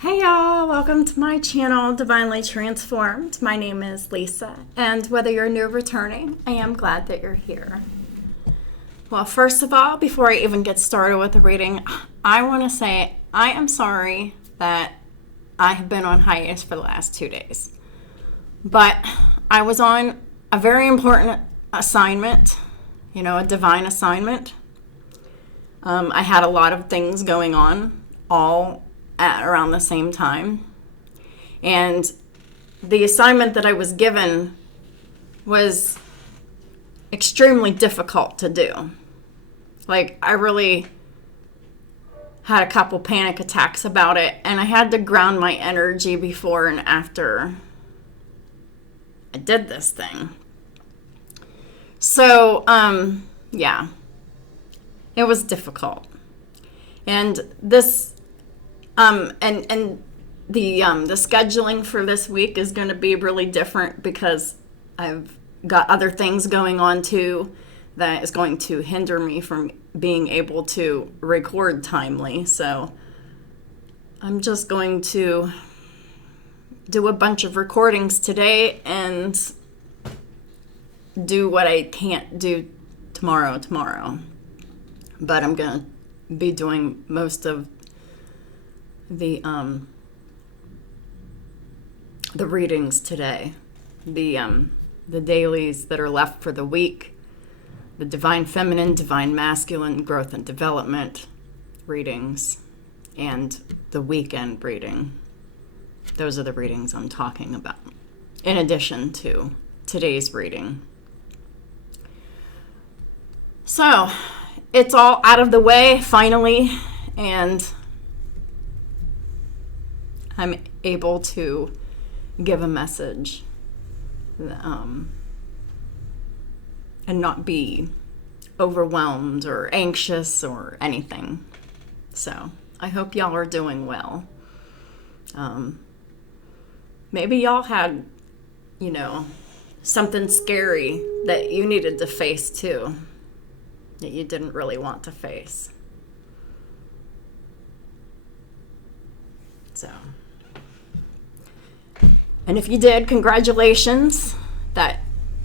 Hey y'all, welcome to my channel, Divinely Transformed. My name is Lisa, and whether you're new or returning, I am glad that you're here. Well, first of all, before I even get started with the reading, I want to say I am sorry that I have been on hiatus for the last 2 days. But I was on a very important assignment, a divine assignment. I had a lot of things going on all at around the same time. And the assignment that I was given was extremely difficult to do. I really had a couple panic attacks about it, and I had to ground my energy before and after I did this thing. So, yeah, it was difficult. And this and the scheduling for this week is going to be really different because I've got other things going on too that is going to hinder me from being able to record timely. So I'm just going to do a bunch of recordings today and do what I can't do tomorrow. But I'm going to be doing most of the readings today, the dailies that are left for the week, the divine feminine, divine masculine, growth and development readings, and the weekend reading. Those are the readings I'm talking about, in addition to today's reading. So it's all out of the way finally, and I'm able to give a message and not be overwhelmed or anxious or anything. So I hope y'all are doing well. Maybe y'all had, something scary that you needed to face too, that you didn't really want to face. So, and if you did, congratulations. That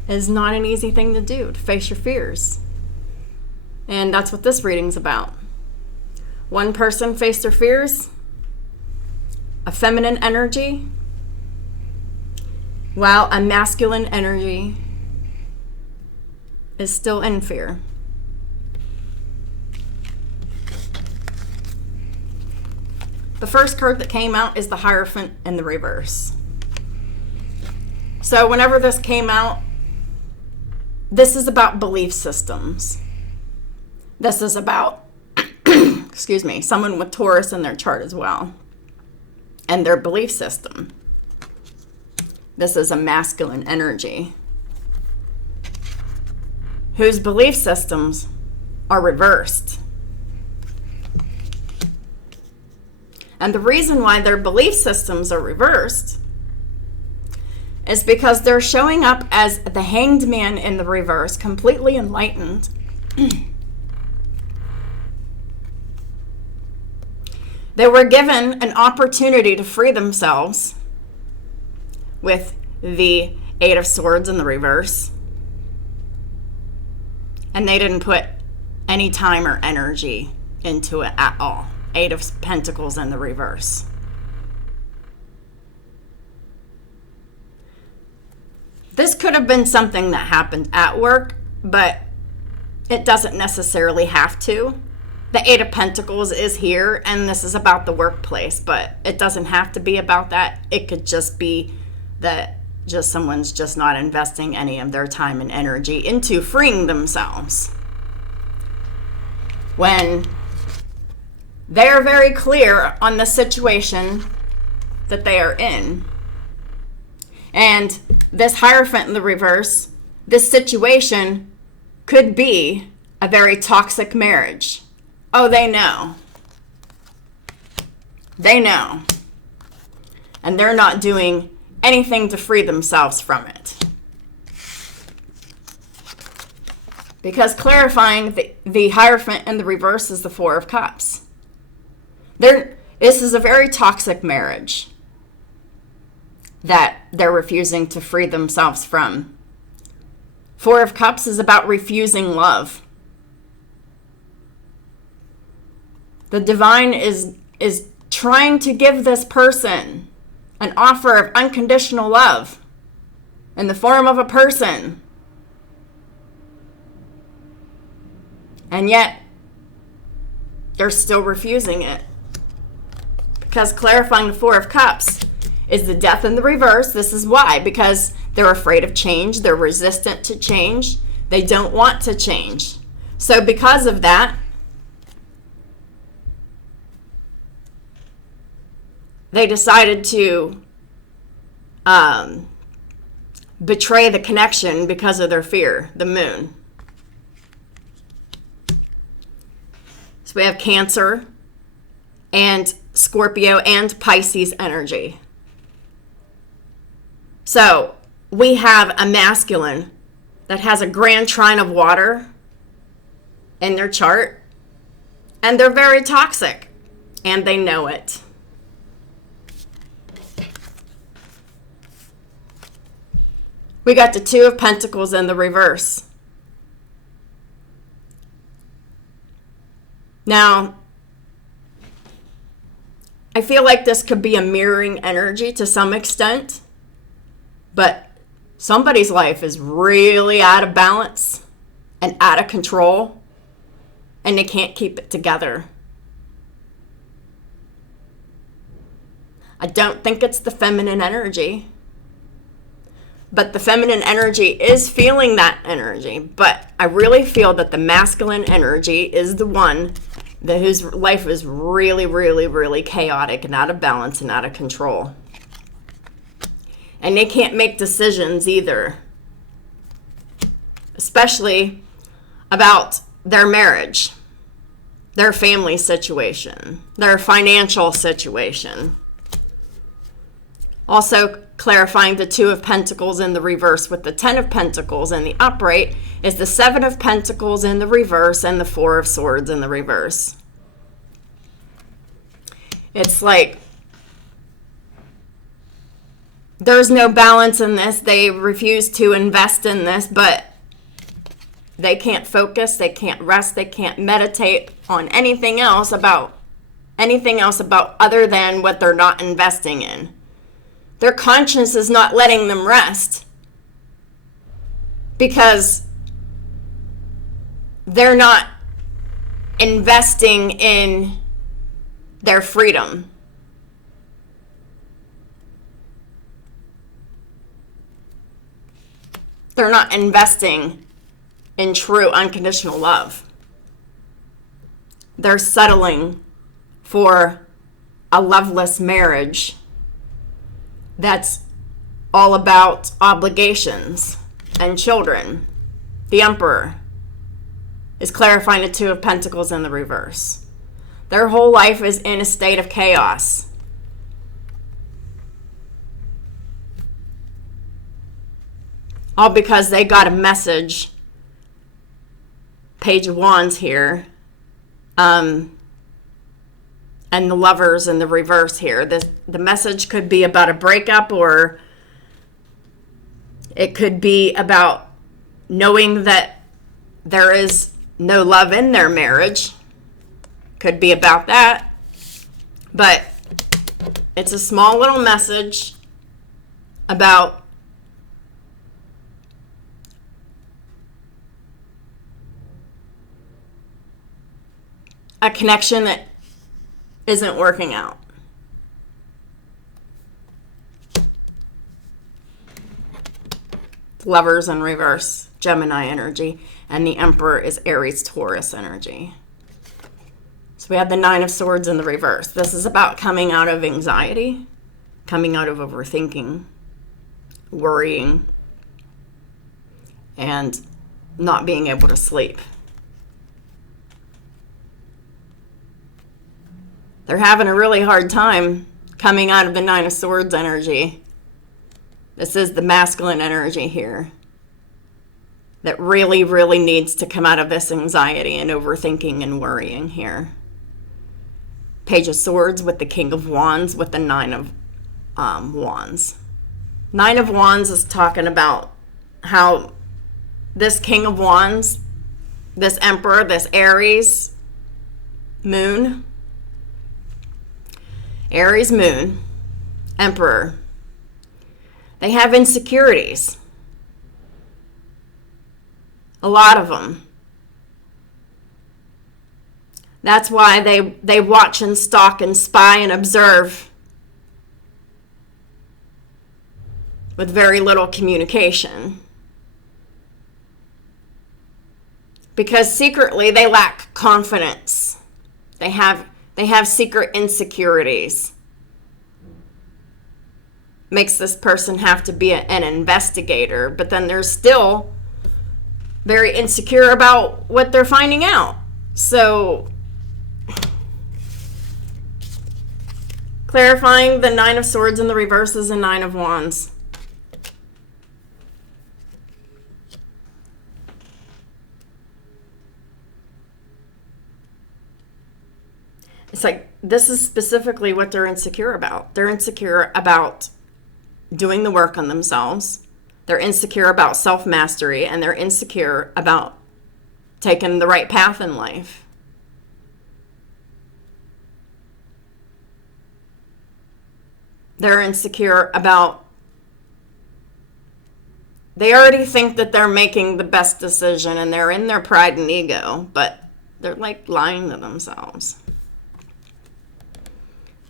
is not an easy thing to do, to face your fears. And that's what this reading's about. One person faced their fears, a feminine energy, while a masculine energy is still in fear. The first card that came out is the Hierophant in the reverse. So whenever this came out, this is about belief systems. This is about, someone with Taurus in their chart as well, and their belief system. This is a masculine energy whose belief systems are reversed. And the reason why their belief systems are reversed is because they're showing up as the Hanged Man in the reverse, completely enlightened. They were given an opportunity to free themselves with the Eight of Swords in the reverse. And they didn't put any time or energy into it at all. Eight of Pentacles in the reverse. This could have been something that happened at work, but it doesn't necessarily have to. The Eight of Pentacles is here, and this is about the workplace, but it doesn't have to be about that. It could just be that someone's just not investing any of their time and energy into freeing themselves, when they're very clear on the situation that they are in. And this Hierophant in the reverse, this situation could be a very toxic marriage. Oh, they know. They know. And they're not doing anything to free themselves from it. Because clarifying the Hierophant in the reverse is the Four of Cups. This is a very toxic marriage that they're refusing to free themselves from. Four of Cups is about refusing love. The divine is trying to give this person an offer of unconditional love in the form of a person. And yet, they're still refusing it. Because clarifying the Four of Cups is the Death in the reverse. This is why. Because they're afraid of change. They're resistant to change. They don't want to change. So because of that, they decided to betray the connection because of their fear, the Moon. So we have Cancer and Scorpio and Pisces energy. So we have a masculine that has a grand trine of water in their chart, and they're very toxic, and they know it. We got the Two of Pentacles in the reverse. Now, I feel like this could be a mirroring energy to some extent, but somebody's life is really out of balance and out of control, and they can't keep it together. I don't think it's the feminine energy, but the feminine energy is feeling that energy. But I really feel that the masculine energy is the one whose life is really, really, really chaotic and out of balance and out of control. And they can't make decisions either, especially about their marriage, their family situation, their financial situation. Also, clarifying the Two of Pentacles in the reverse with the Ten of Pentacles in the upright is the Seven of Pentacles in the reverse and the Four of Swords in the reverse. It's like there's no balance in this. They refuse to invest in this, but they can't focus, they can't rest, they can't meditate on anything else about other than what they're not investing in. Their conscience is not letting them rest because they're not investing in their freedom. They're not investing in true unconditional love. They're settling for a loveless marriage that's all about obligations and children. The Emperor is clarifying the Two of Pentacles in the reverse. Their whole life is in a state of chaos. All because they got a message. Page of Wands here. And the Lovers in the reverse here. The message could be about a breakup, or it could be about knowing that there is no love in their marriage. Could be about that. But it's a small little message about a connection that isn't working out. Lovers in reverse, Gemini energy, and the Emperor is Aries, Taurus energy. So we have the Nine of Swords in the reverse. This is about coming out of anxiety, coming out of overthinking, worrying, and not being able to sleep. They're having a really hard time coming out of the Nine of Swords energy. This is the masculine energy here that really, really needs to come out of this anxiety and overthinking and worrying here. Page of Swords with the King of Wands with the Nine of Wands. Nine of Wands is talking about how this King of Wands, this Emperor, this Aries moon, Emperor, they have insecurities. A lot of them. That's why they watch and stalk and spy and observe with very little communication. Because secretly they lack confidence. They have secret insecurities. Makes this person have to be an investigator, but then they're still very insecure about what they're finding out. So, clarifying the Nine of Swords in the reverse is a Nine of Wands. It's like, this is specifically what they're insecure about. They're insecure about doing the work on themselves. They're insecure about self-mastery, and they're insecure about taking the right path in life. They're insecure about, they already think that they're making the best decision, and they're in their pride and ego, but they're like lying to themselves.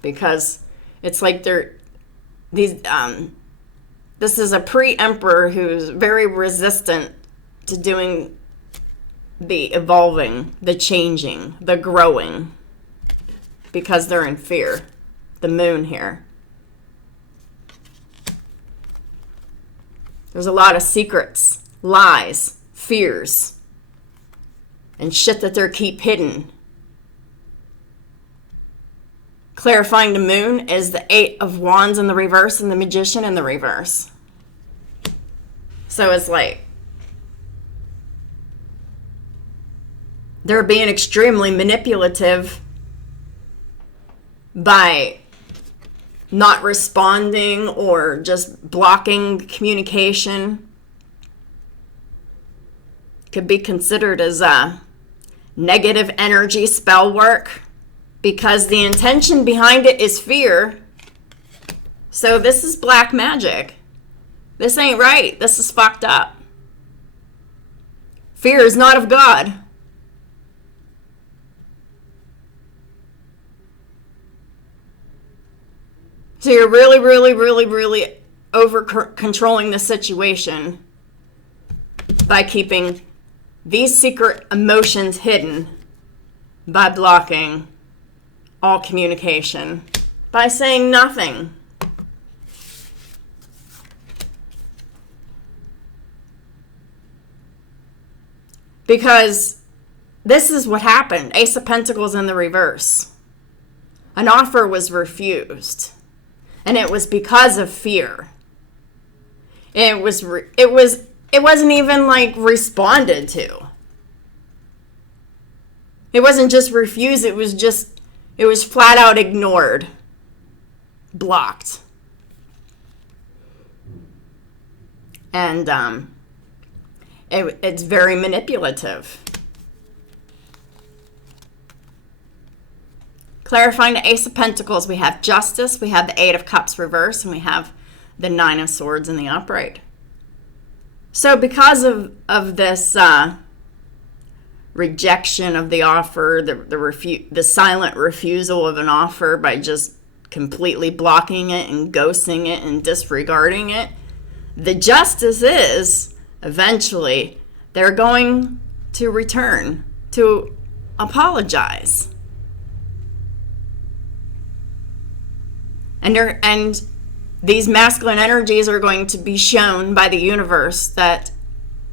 Because it's like this is a pre-emperor who's very resistant to doing the evolving, the changing, the growing, because they're in fear. The moon here. There's a lot of secrets, lies, fears, and shit that they're keep hidden. Clarifying the moon is the Eight of Wands in the reverse and the Magician in the reverse. So it's like they're being extremely manipulative by not responding or just blocking communication. Could be considered as a negative energy spell work, because the intention behind it is fear. So this is black magic. This ain't right. This is fucked up. Fear is not of God. So you're really, really, really, really over controlling the situation by keeping these secret emotions hidden, by blocking all communication, by saying nothing. Because this is what happened. Ace of Pentacles in the reverse. An offer was refused. And it was because of fear. It wasn't even like responded to. It wasn't just refused, it was flat out ignored. Blocked. And it's very manipulative. Clarifying the Ace of Pentacles, we have Justice, we have the Eight of Cups reverse, and we have the Nine of Swords in the upright. So because of this rejection of the offer, the silent refusal of an offer by just completely blocking it and ghosting it and disregarding it, the justice is eventually they're going to return to apologize. And these masculine energies are going to be shown by the universe that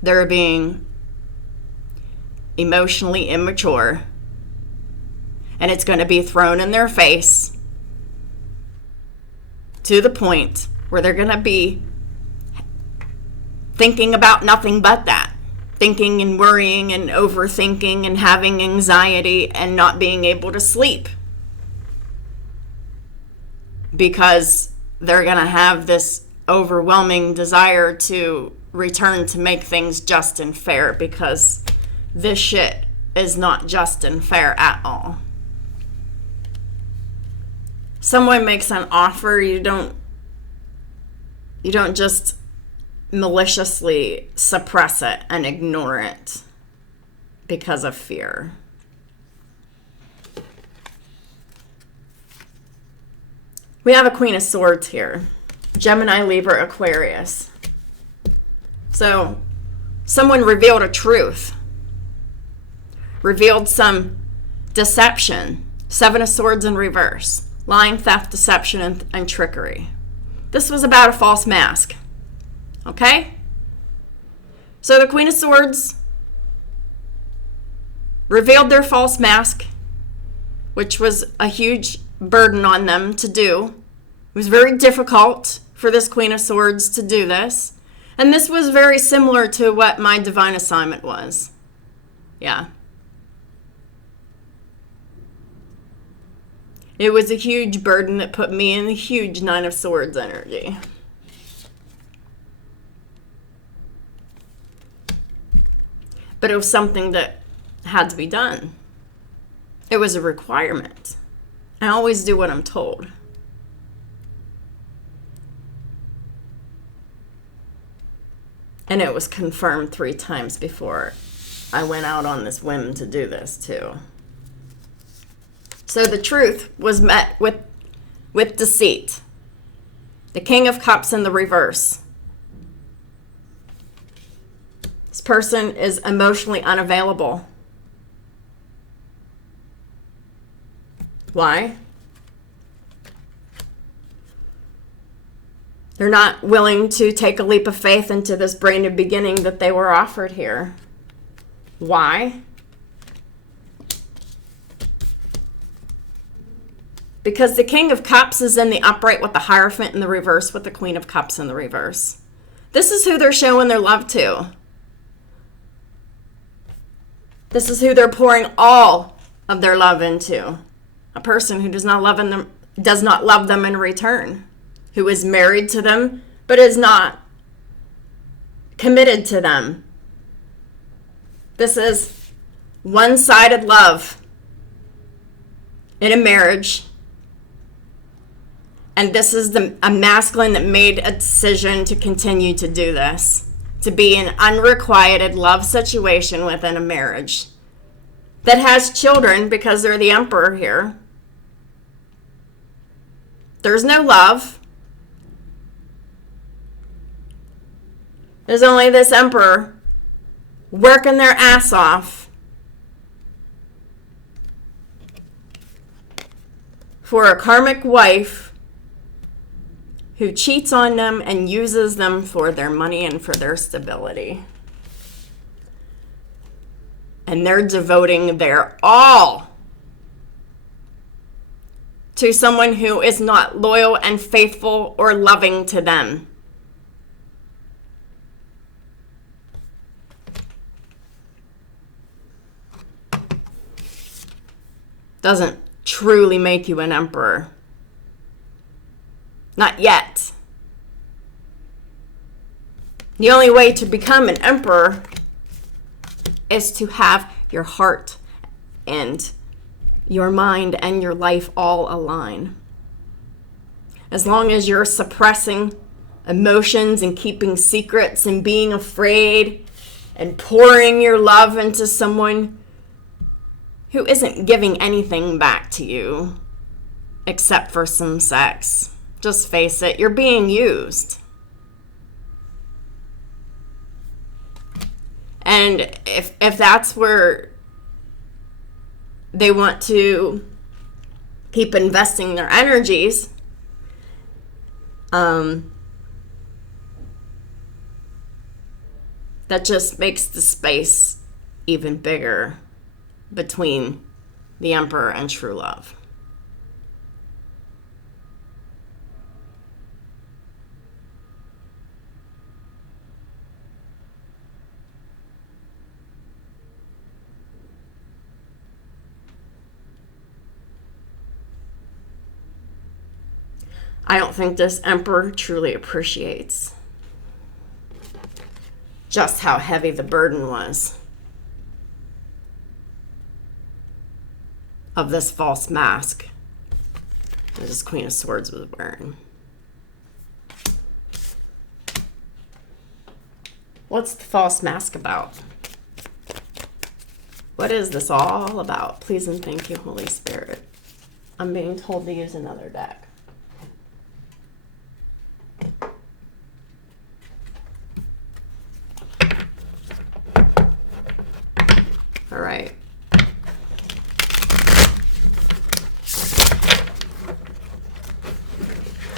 they're being emotionally immature. And it's going to be thrown in their face to the point where they're going to be thinking about nothing but that. Thinking and worrying and overthinking and having anxiety and not being able to sleep. because they're going to have this overwhelming desire to return to make things just and fair, because this shit is not just and fair at all. Someone makes an offer, you don't just maliciously suppress it and ignore it because of fear. We have a Queen of Swords here. Gemini, Libra, Aquarius. So, someone revealed a truth. Revealed some deception. Seven of Swords in reverse. Lying, theft, deception, and trickery. This was about a false mask. Okay? So the Queen of Swords revealed their false mask, which was a huge burden on them to do. It was very difficult for this Queen of Swords to do this. And this was very similar to what my divine assignment was. Yeah. It was a huge burden that put me in a huge Nine of Swords energy. But it was something that had to be done. It was a requirement. I always do what I'm told. And it was confirmed 3 times before I went out on this whim to do this too. So the truth was met with deceit. The King of Cups in the reverse. This person is emotionally unavailable. Why? They're not willing to take a leap of faith into this brand new beginning that they were offered here. Why? Because the King of Cups is in the upright with the Hierophant in the reverse with the Queen of Cups in the reverse. This is who they're showing their love to. This is who they're pouring all of their love into. A person who does not love them in return. Who is married to them, but is not committed to them. This is one-sided love in a marriage. And this is a masculine that made a decision to continue to do this. To be in unrequited love situation within a marriage. That has children because they're the Emperor here. There's no love. There's only this Emperor working their ass off for a karmic wife who cheats on them and uses them for their money and for their stability. And they're devoting their all to someone who is not loyal and faithful or loving to them. Doesn't truly make you an emperor. Not yet. The only way to become an emperor is to have your heart and your mind and your life all align. As long as you're suppressing emotions and keeping secrets and being afraid and pouring your love into someone who isn't giving anything back to you except for some sex. Just face it, you're being used. And if that's where they want to keep investing their energies, that just makes the space even bigger between the Emperor and true love. I don't think this emperor truly appreciates just how heavy the burden was of this false mask that this Queen of Swords was wearing. What's the false mask about? What is this all about? Please and thank you, Holy Spirit. I'm being told to use another deck. All right.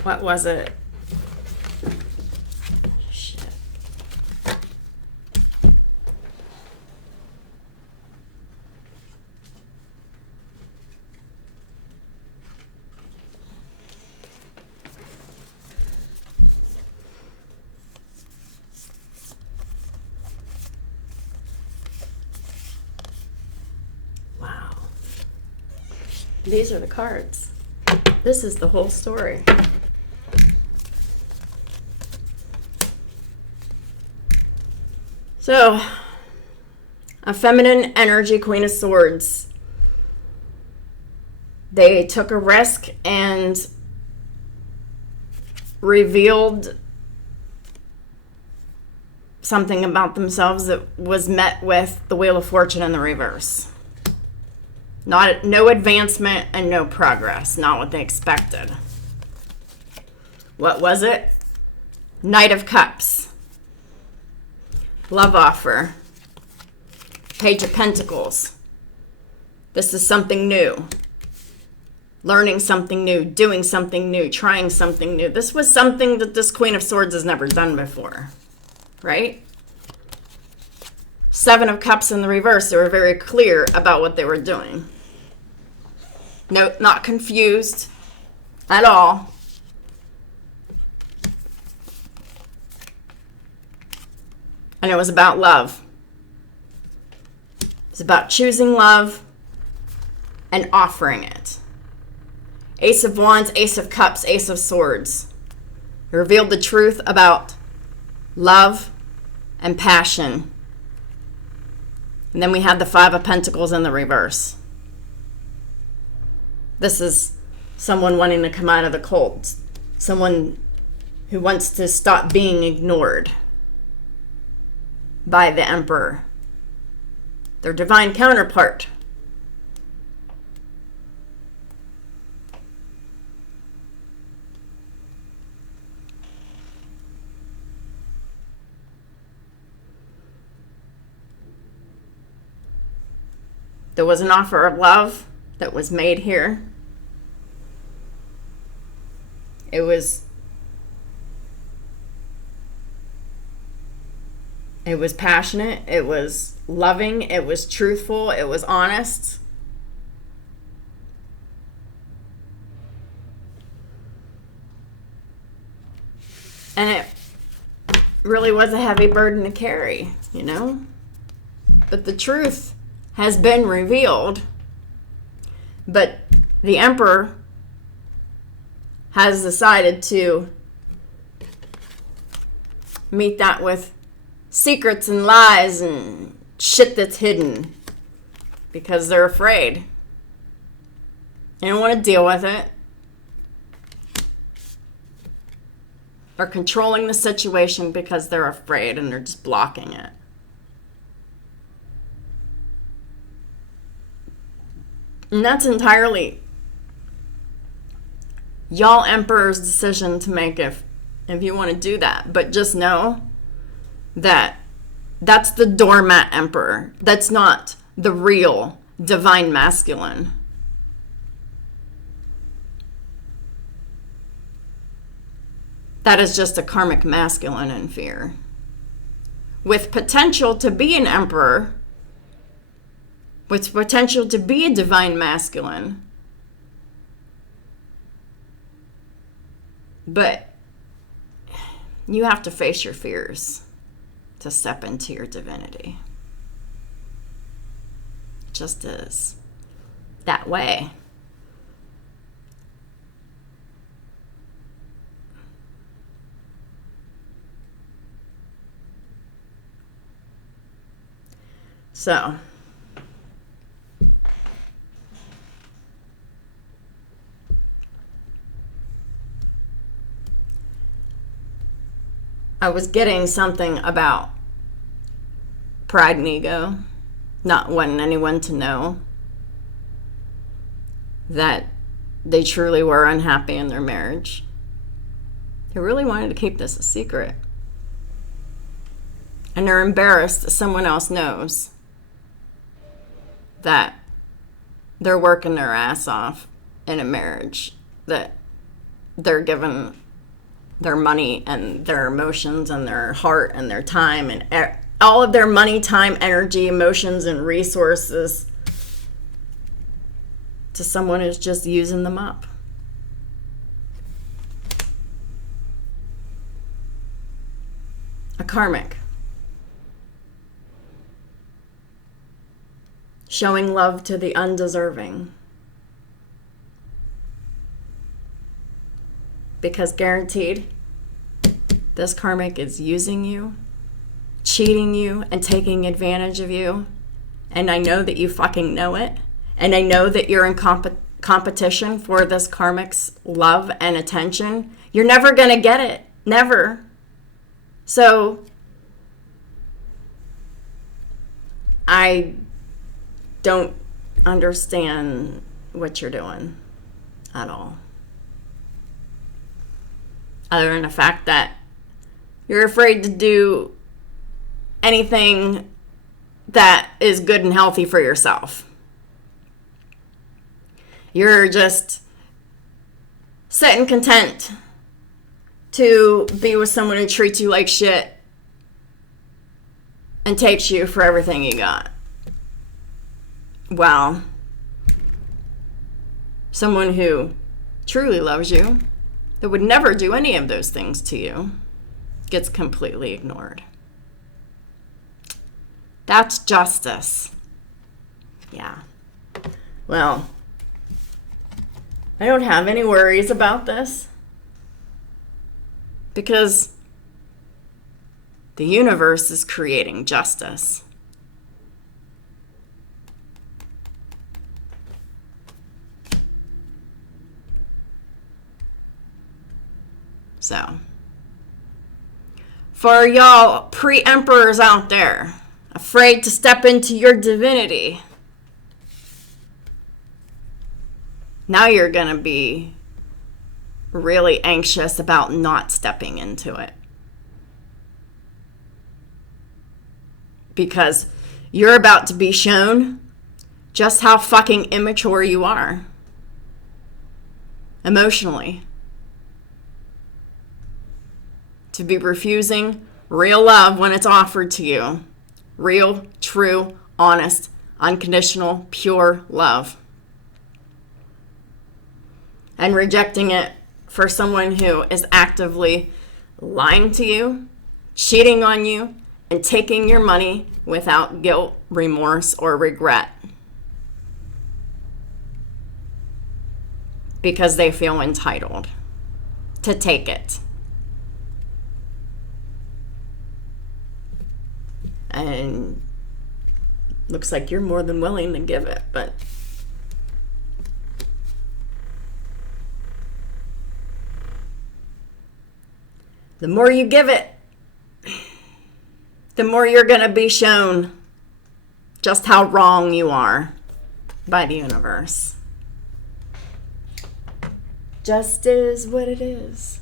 What was it? Shit. Wow. These are the cards. This is the whole story. So, a feminine energy Queen of Swords. They took a risk and revealed something about themselves that was met with the Wheel of Fortune in the reverse. No advancement and no progress. Not what they expected. What was it? Knight of Cups. Love offer. Page of Pentacles. This is something new. Learning something new, doing something new, trying something new. This was something that this Queen of Swords has never done before, right? Seven of Cups in the reverse. They were very clear about what they were doing. No, not confused at all. And it was about love. It's about choosing love and offering it. Ace of Wands, Ace of Cups, Ace of Swords. It revealed the truth about love and passion. And then we had the Five of Pentacles in the reverse. This is someone wanting to come out of the cult. Someone who wants to stop being ignored by the Emperor, their divine counterpart. There was an offer of love that was made here. It was passionate, it was loving, it was truthful, it was honest. And it really was a heavy burden to carry, you know? But the truth has been revealed. But the Emperor has decided to meet that with secrets and lies and shit that's hidden because they're afraid. They don't want to deal with it. They're controlling the situation because they're afraid and they're just blocking it. And that's entirely y'all Emperor's decision to make if you want to do that. But just know that that's the doormat Emperor. That's not the real divine masculine. That is just a karmic masculine in fear. With potential to be an emperor, with potential to be a divine masculine. But you have to face your fears to step into your divinity. It just is that way. So, I was getting something about pride and ego, not wanting anyone to know that they truly were unhappy in their marriage. They really wanted to keep this a secret. And they're embarrassed that someone else knows that they're working their ass off in a marriage, that they're given their money and their emotions and their heart and their time and all of their money, time, energy, emotions, and resources to someone who's just using them up. A karmic. Showing love to the undeserving. Because guaranteed, this karmic is using you, cheating you, and taking advantage of you. And I know that you fucking know it. And I know that you're in competition for this karmic's love and attention. You're never going to get it. Never. So, I don't understand what you're doing at all. Other than the fact that you're afraid to do anything that is good and healthy for yourself. You're just sitting content to be with someone who treats you like shit and takes you for everything you got. Well, someone who truly loves you, that would never do any of those things to you, gets completely ignored. That's justice. Yeah. Well, I don't have any worries about this because the universe is creating justice. So, for y'all pre-emperors out there, afraid to step into your divinity, now you're going to be really anxious about not stepping into it. Because you're about to be shown just how fucking immature you are. Emotionally. To be refusing real love when it's offered to you. Real, true, honest, unconditional, pure love. And rejecting it for someone who is actively lying to you, cheating on you, and taking your money without guilt, remorse, or regret. Because they feel entitled to take it. And looks like you're more than willing to give it, but the more you give it, the more you're going to be shown just how wrong you are by the universe. Just is what it is.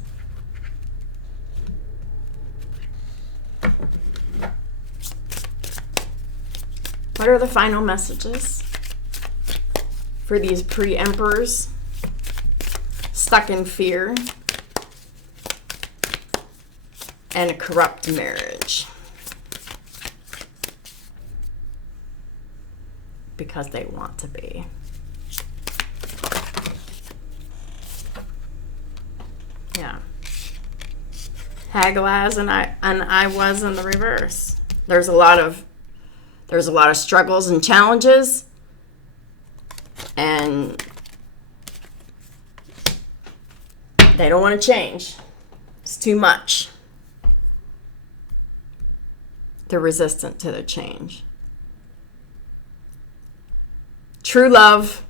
What are the final messages for these pre-emperors stuck in fear and a corrupt marriage? Because they want to be. Yeah. Hagglaz and I was in the reverse. There's a lot of struggles and challenges, and they don't want to change. It's too much. They're resistant to the change. True love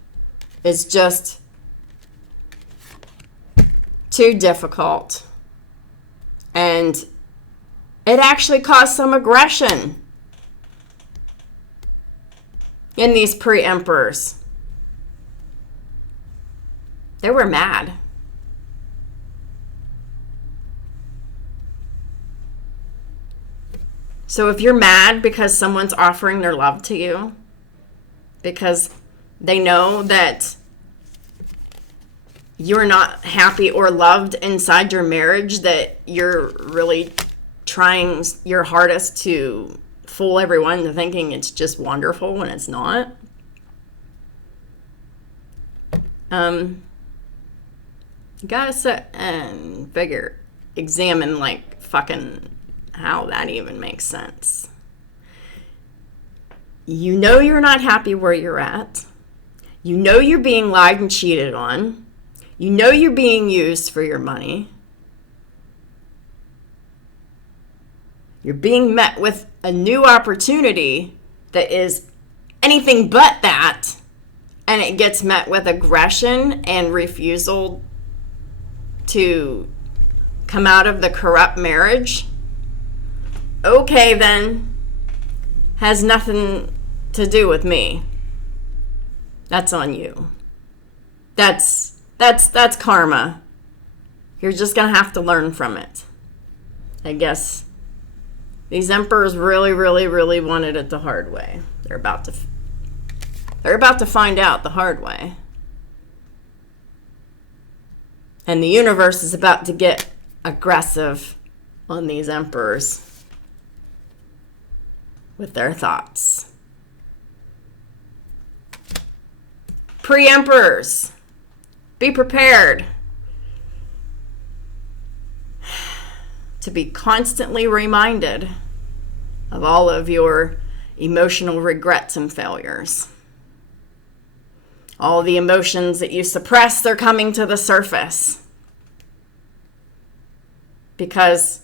is just too difficult. And it actually caused some aggression in these pre-emperors. They were mad. So if you're mad because someone's offering their love to you, because they know that you're not happy or loved inside your marriage, that you're really trying your hardest to fool everyone into thinking it's just wonderful when it's not. You gotta sit and examine like fucking how that even makes sense. You know you're not happy where you're at. You know you're being lied and cheated on. You know you're being used for your money. You're being met with a new opportunity that is anything but that, and it gets met with aggression and refusal to come out of the corrupt marriage. Okay, then, has nothing to do with me. That's on you. That's karma. You're just gonna have to learn from it. I guess these emperors really, really, really wanted it the hard way. They're about to find out the hard way. And the universe is about to get aggressive on these emperors with their thoughts. Pre-emperors, be prepared to be constantly reminded of all of your emotional regrets and failures. All the emotions that you suppress, they're coming to the surface. Because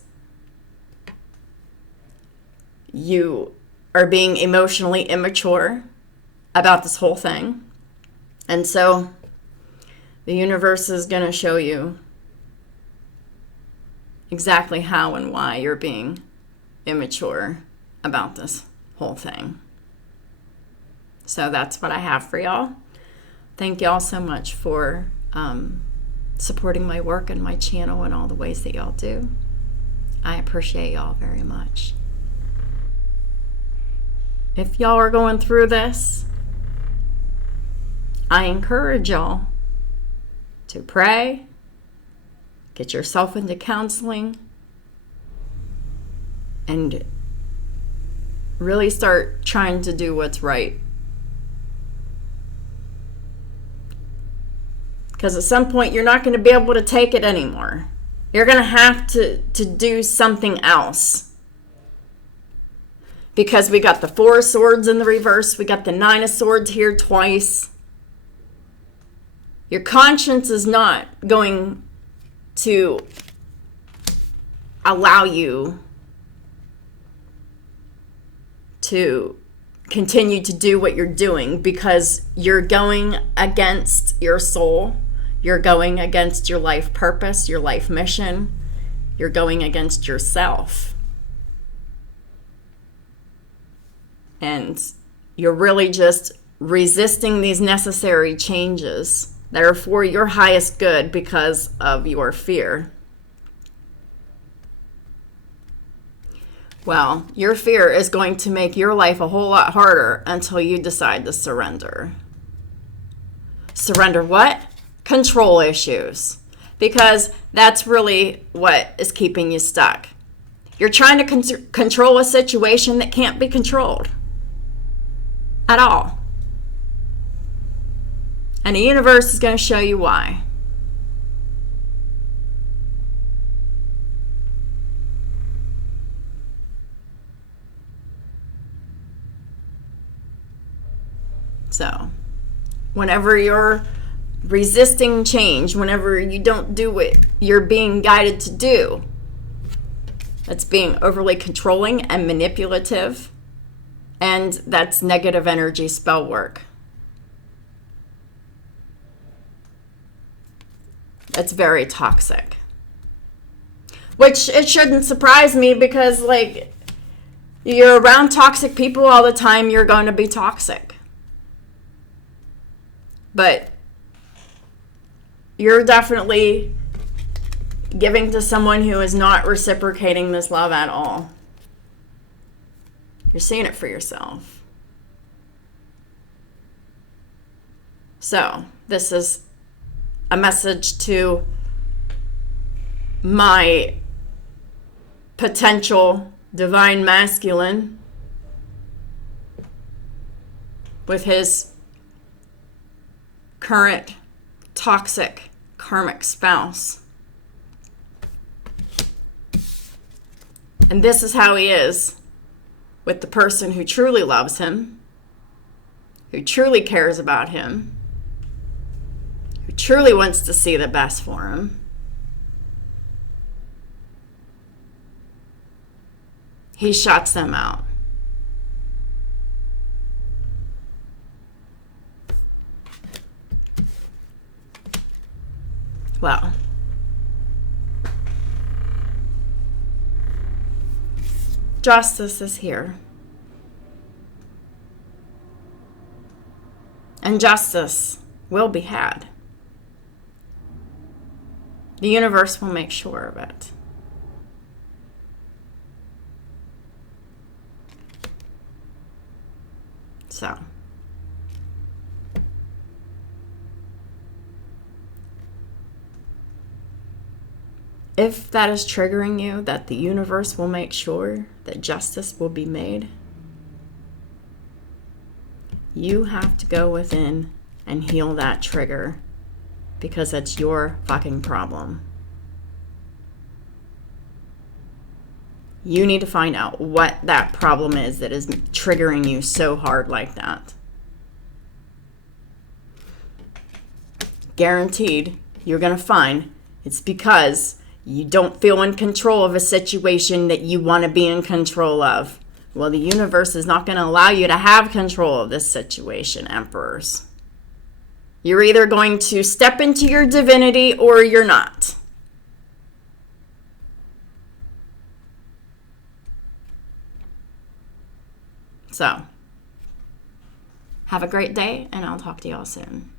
you are being emotionally immature about this whole thing. And so the universe is going to show you exactly how and why you're being immature about this whole thing. So that's what I have for y'all. Thank y'all so much for supporting my work and my channel and all the ways that y'all do. I appreciate y'all very much. If y'all are going through this, I encourage y'all to pray, get yourself into counseling, and really start trying to do what's right. Because at some point, you're not going to be able to take it anymore. You're going to have to do something else. Because we got the 4 of Swords in the reverse. We got the 9 of Swords here twice. Your conscience is not going to allow you to continue to do what you're doing, because you're going against your soul. You're going against your life purpose, your life mission. You're going against yourself. And you're really just resisting these necessary changes that are for your highest good because of your fear. Well, your fear is going to make your life a whole lot harder until you decide to surrender. Surrender what? Control issues. Because that's really what is keeping you stuck. You're trying to control a situation that can't be controlled at all. And the universe is going to show you why. So, whenever you're resisting change, whenever you don't do what you're being guided to do, that's being overly controlling and manipulative, and that's negative energy spell work. It's very toxic. Which it shouldn't surprise me because, like, you're around toxic people all the time, you're going to be toxic. But you're definitely giving to someone who is not reciprocating this love at all. You're seeing it for yourself. So, this is a message to my potential divine masculine with his current toxic karmic spouse. And this is how he is with the person who truly loves him, who truly cares about him, who truly wants to see the best for him. He shuts them out. Well, justice is here. And justice will be had. The universe will make sure of it. So, if that is triggering you, that the universe will make sure that justice will be made, you have to go within and heal that trigger because it's your fucking problem. You need to find out what that problem is that is triggering you so hard like that. Guaranteed, you're going to find it's because you don't feel in control of a situation that you want to be in control of. Well, the universe is not going to allow you to have control of this situation, Emperors. You're either going to step into your divinity or you're not. So, have a great day, and I'll talk to y'all soon.